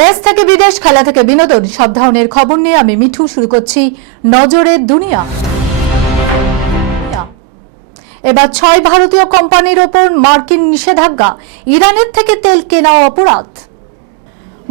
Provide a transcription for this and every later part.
দেশ থেকে বিদেশ, খেলা থেকে বিনোদন, সব ধরনের খবর নিয়ে আমি মিঠু শুরু করছি নজরের দুনিয়া। এবার ছয় ভারতীয় কোম্পানির ওপর মার্কিন নিষেধাজ্ঞা, ইরানের থেকে তেল কেনা অপরাধ।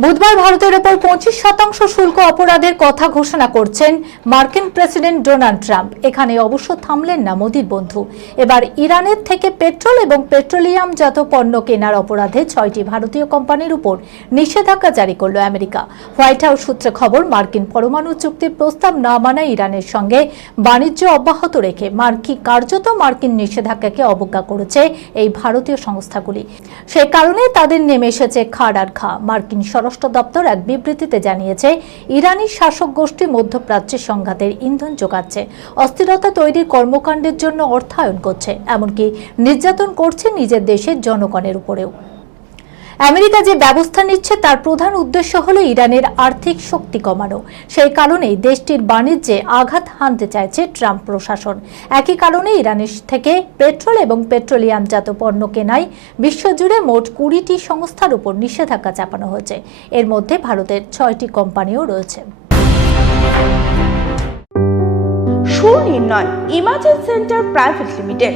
বুধবার ভারতের ওপর পঁচিশ শতাংশ শুল্ক অপরাধের কথা ঘোষণা করছেন মার্কিন প্রেসিডেন্ট ডোনাল্ড ট্রাম্প। এখানে অবশ্য থামলেন না মোদীর বন্ধু। এবার ইরানের থেকে পেট্রোল এবং পেট্রোলিয়ামজাত পণ্য কেনার অপরাধে ছয়টি ভারতীয় কোম্পানির উপর নিষেধাজ্ঞা জারি করল আমেরিকা। হোয়াইট হাউস সূত্রে খবর, মার্কিন পরমাণু চুক্তির প্রস্তাব না মানায় ইরানের সঙ্গে বাণিজ্য অব্যাহত রেখে মার্কি কার্যত মার্কিন নিষেধাজ্ঞাকে অবজ্ঞা করেছে এই ভারতীয় সংস্থাগুলি। সে কারণে তাদের নেমে এসেছে খাড় আর খা মার্কিন স্বরাষ্ট্র দপ্তর এক বিবৃতিতে জানিয়েছে, ইরানি শাসক গোষ্ঠী মধ্যপ্রাচ্যের সংঘাতের ইন্ধন যোগাচ্ছে, অস্থিরতা তৈরির কর্মকাণ্ডের জন্য অর্থায়ন করছে, এমনকি নির্যাতন করছে নিজের দেশের জনগণের উপরেও। আমেরিকা যে ব্যবস্থা নিচ্ছে তার প্রধান উদ্দেশ্য হলো ইরানের আর্থিক শক্তি কমানো। সেই কারণেই দেশটির বাণিজ্যে আঘাত হানতে চাইছে ট্রাম্প প্রশাসন। একই কারণে ইরানের থেকে পেট্রোল এবং পেট্রোলিয়ামজাত পণ্য কেনায় বিশ্বজুড়ে মোট কুড়িটি সংস্থার উপর নিষেধাজ্ঞা চাপানো হয়েছে। এর মধ্যে ভারতের ছয়টি কোম্পানিও রয়েছে। Sunirnoy imaging centre private limited.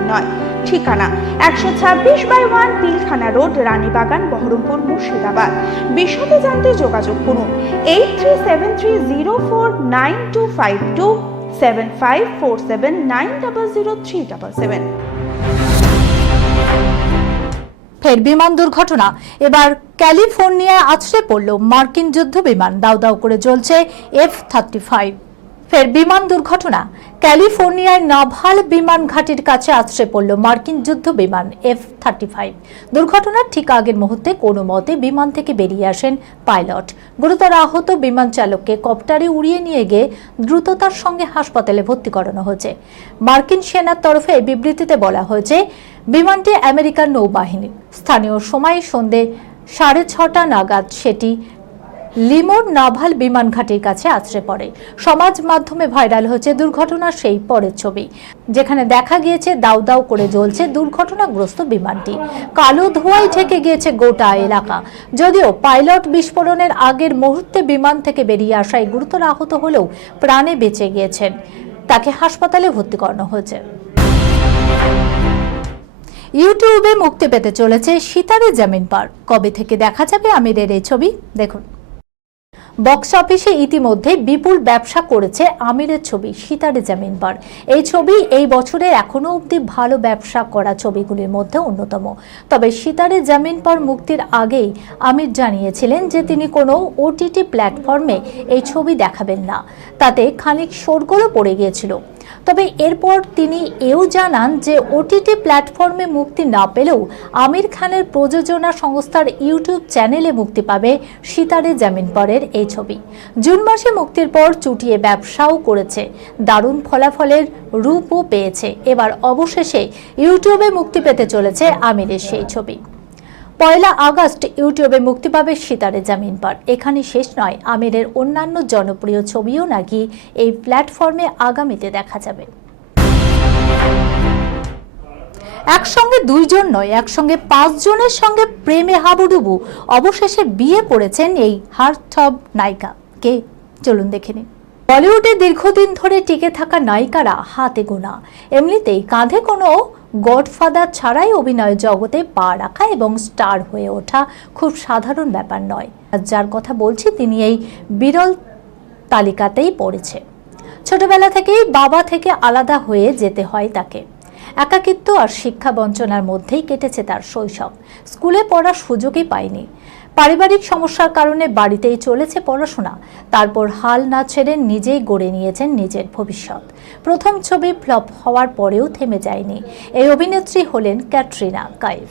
সুনির্ণয় ঠিকানা একশো ছাব্বিশ by one Pilkhana road, Ranibagan, Baharampur, Murshidabad. বিশদে জানতে যোগাযোগ করুন eight three seven three zero four nine two five two seven five four seven nine double zero three double seven. ফের বিমান দুর্ঘটনা। এবার ক্যালিফোর্নিয়ায় আছড়ে পড়ল মার্কিন যুদ্ধ বিমান দাউ দাউ করে চলছে এফ থার্টি ফাইভ ফের বিমান দুর্ঘটনা। ক্যালিফোর্নিয়ায় নাভাল বিমান ঘাটির কাছে আছড়ে পড়ল মার্কিন যুদ্ধ বিমান এফ থার্টি ফাইভ দুর্ঘটনার ঠিক আগের মুহূর্তে কোনো মতে বিমান থেকে বেরিয়ে আসেন পাইলট। গুরুতর আহত বিমান চালককে কপ্টারে উড়িয়ে নিয়ে গিয়ে দ্রুততার সঙ্গে হাসপাতালে ভর্তি করানো হয়েছে। মার্কিন সেনার তরফে বিবৃতিতে বলা হয়েছে, বিমানটি আমেরিকার নৌবাহিনী স্থানীয় সময় সন্ধে সাড়ে ছটা নাগাদ সেটি লিমোর নাভাল বিমান ঘাটির কাছে আছড়ে পড়ে। সমাজ মাধ্যমে ভাইরাল হচ্ছে দুর্ঘটনার সেই পরের ছবি। যেখানে দেখা গিয়েছে দাউ দাউ করে জ্বলছে দুর্ঘটনাগ্রস্ত বিমানটি। কালো ধোঁয়ায় ঢেকে গিয়েছে গোটা এলাকা। যদিও পাইলট বিস্ফোরণের আগের মুহূর্তে বিমান থেকে বেরিয়ে আসায় গুরুতর আহত হলেও প্রাণে বেঁচে গিয়েছেন। তাকে হাসপাতালে ভর্তি করানো হয়েছে। ইউটিউবে মুক্তি পেতে চলেছে সিতারে জামিন পার। কবে থেকে দেখা যাবে আমিরের এই ছবি? দেখুন। বক্স অফিসে ইতিমধ্যে বিপুল ব্যবসা করেছে আমিরের ছবি, সিতারে জামিন পার। এই ছবি এই বছরে এখনও অবধি ভালো ব্যবসা করা ছবিগুলির মধ্যে অন্যতম। তবে সিতারে জামিন পার মুক্তির আগেই আমির জানিয়েছিলেন যে তিনি কোনো ওটিটি প্ল্যাটফর্মে এই ছবি দেখাবেন না। তাতে খানিক শোরগোলও পড়ে গিয়েছিল। তবে এরপর তিনি এও জানান যে ওটিটি প্ল্যাটফর্মে মুক্তি না পেলেও আমির খানের প্রযোজনা সংস্থার ইউটিউব চ্যানেলে মুক্তি পাবে সিতারে জামিন পরের এই ছবি। জুন মাসে মুক্তির পর চুটিয়ে ব্যবসাও করেছে। দারুণ ফলাফলের রূপও পেয়েছে। এবার অবশেষে ইউটিউবে মুক্তি পেতে চলেছে আমিরের সেই ছবি। পয়লা আগস্ট ইউটিউবে মুক্তি পাবে সিতারে জামিন পার। এখানে শেষ নয়, আমিরের অন্যান্য জনপ্রিয় ছবিও নাকি এই প্ল্যাটফর্মে আগামীতে দেখা যাবে। একসঙ্গে দুইজন নয়, একসঙ্গে পাঁচজনের সঙ্গে প্রেমে হাবুডুবু। অবশেষে বিয়ে করেছেন এই হার্থব নায়িকা। কে? চলুন দেখে নিন। বলিউডে দীর্ঘদিন ধরে টিকে থাকা নায়িকারা হাতে গোনা। এমনিতেই কাঁধে কোনো গডফাদার ছাড়াই অভিনয় জগতে পা রাখা এবং স্টার হয়ে ওঠা খুব সাধারণ ব্যাপার নয়। যার কথা বলছি, তিনি এই বিরল তালিকাতেই পড়েছে। ছোটবেলা থেকেই বাবা থেকে আলাদা হয়ে যেতে হয় তাকে। একাকিত্ব আর শিক্ষা বঞ্চনার মধ্যেই কেটেছে তার শৈশব। স্কুলে পড়ার সুযোগই পায়নি। পারিবারিক সমস্যার কারণে বাড়িতেই চলেছে পড়াশোনা। তারপর হাল না ছেড়ে নিজেই গড়ে নিয়েছেন নিজের ভবিষ্যৎ। প্রথম ছবি ফ্লপ হওয়ার পরেও থেমে যায়নি। এই অভিনেত্রী হলেন ক্যাটরিনা কাইফ,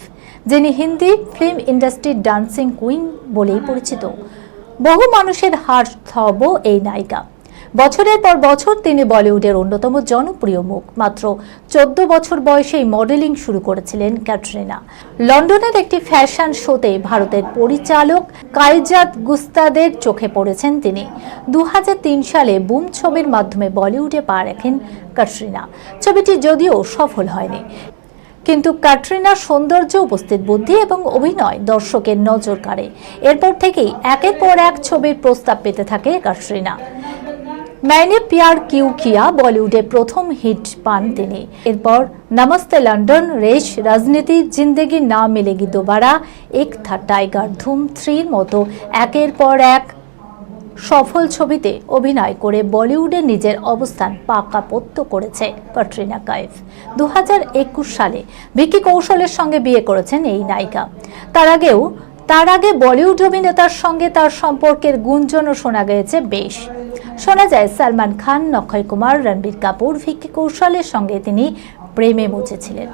যিনি হিন্দি ফিল্ম ইন্ডাস্ট্রির ডান্সিং কুইন বলেই পরিচিত। বহু মানুষের হার থব এই নায়িকা। বছরের পর বছর তিনি বলিউডের অন্যতম জনপ্রিয় মুখ। মাত্র চোদ্দ বছর বয়সেই মডেলিং শুরু করেছিলেন ক্যাটরিনা। লন্ডনের একটি ফ্যাশন শোতে ভারতের পরিচালক কাইজাত গুস্তাদের চোখে পড়েছেন তিনি। দুহাজার তিন সালে বুম ছবির মাধ্যমে বলিউডে পা রাখেন ক্যাটরিনা। ছবিটি যদিও সফল হয়নি, কিন্তু ক্যাটরিনার সৌন্দর্য, উপস্থিত বুদ্ধি এবং অভিনয় দর্শকের নজর কাড়ে। এরপর থেকেই একের পর এক ছবির প্রস্তাব পেতে থাকে ক্যাটরিনা। ম্যানে পিয়ার কিউ কিয়া বলিউডে প্রথম হিট পান তিনি এরপর নমস্তে লন্ডন রেশ রাজনীতি জিন্দেগি না মিলেগি দোবারা এক থা টাইগার ধুম থ্রির মতো একের পর এক সফল ছবিতে অভিনয় করে বলিউডে নিজের অবস্থান পাকাপোক্ত করেছে ক্যাটরিনা কাইফ দু সালে ভিকি কৌশলের সঙ্গে বিয়ে করেছেন এই নায়িকা তার আগেও তার আগে বলিউড অভিনেতার সঙ্গে তার সম্পর্কের গুঞ্জনও শোনা গিয়েছে বেশ। শোনা যায়, সালমান খান নক্ষয় কুমার, রণবীর কাপুর, ভিকি কৌশলের সঙ্গে তিনি প্রেমে মুছেছিলেন।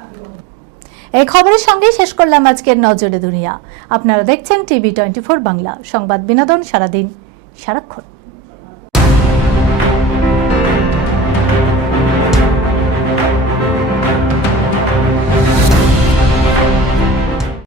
এই খবরের সঙ্গে শেষ করলাম আজকের নজরে দুনিয়া। আপনারা দেখছেন টিভি টোয়েন্টি বাংলা। সংবাদ বিনোদন সারাদিন সারাক্ষণ।